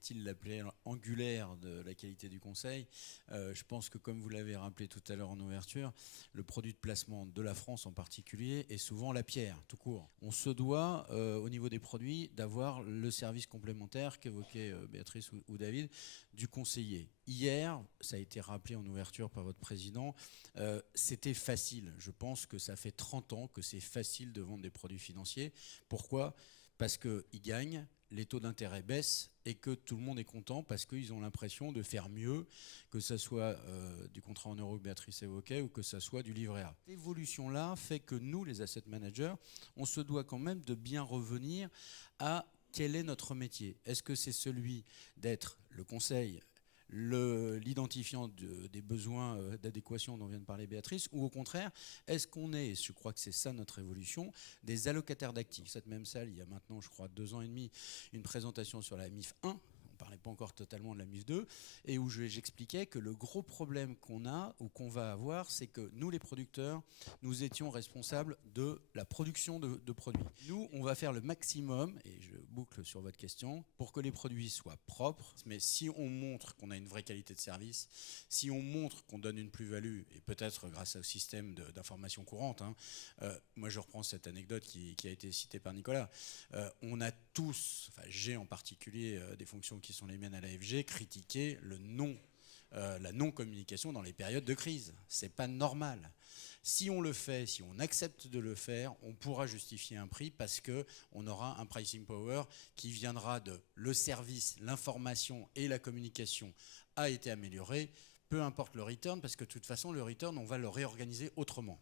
est-il la pierre angulaire de la qualité du conseil? Je pense que, comme vous l'avez rappelé tout à l'heure en ouverture, le produit de placement de la France en particulier est souvent la pierre, tout court. On se doit, au niveau des produits, d'avoir le service complémentaire qu'évoquaient Béatrice ou David, du conseiller. Hier, ça a été rappelé en ouverture par votre président, c'était facile. Je pense que ça fait 30 ans que c'est facile de vendre des produits financiers. Pourquoi ? Parce qu'ils gagnent, les taux d'intérêt baissent et que tout le monde est content parce qu'ils ont l'impression de faire mieux, que ce soit du contrat en euros que Béatrice évoquait ou que ce soit du livret A. Cette évolution-là fait que nous, les asset managers, on se doit quand même de bien revenir à quel est notre métier. Est-ce que c'est celui d'être le conseil, l'identifiant des besoins d'adéquation dont vient de parler Béatrice, ou au contraire, est-ce qu'on est, et je crois que c'est ça notre évolution, des allocataires d'actifs. Cette même salle, il y a maintenant, je crois, 2 ans et demi, une présentation sur la MIF 1, on ne parlait pas encore totalement de la MIF 2, et où j'expliquais que le gros problème qu'on a, ou qu'on va avoir, c'est que nous, les producteurs, nous étions responsables de la production de produits. Nous, on va faire le maximum, et je boucle sur votre question, pour que les produits soient propres, mais si on montre qu'on a une vraie qualité de service, si on montre qu'on donne une plus-value, et peut-être grâce au système d'information courante, moi je reprends cette anecdote qui a été citée par Nicolas, on a tous, enfin j'ai en particulier des fonctions qui sont les miennes à l'AFG, critiqué la non-communication dans les périodes de crise. C'est pas normal. Si on le fait, si on accepte de le faire, on pourra justifier un prix parce qu'on aura un pricing power qui viendra de le service, l'information et la communication a été améliorée, peu importe le return, parce que de toute façon, le return, on va le réorganiser autrement.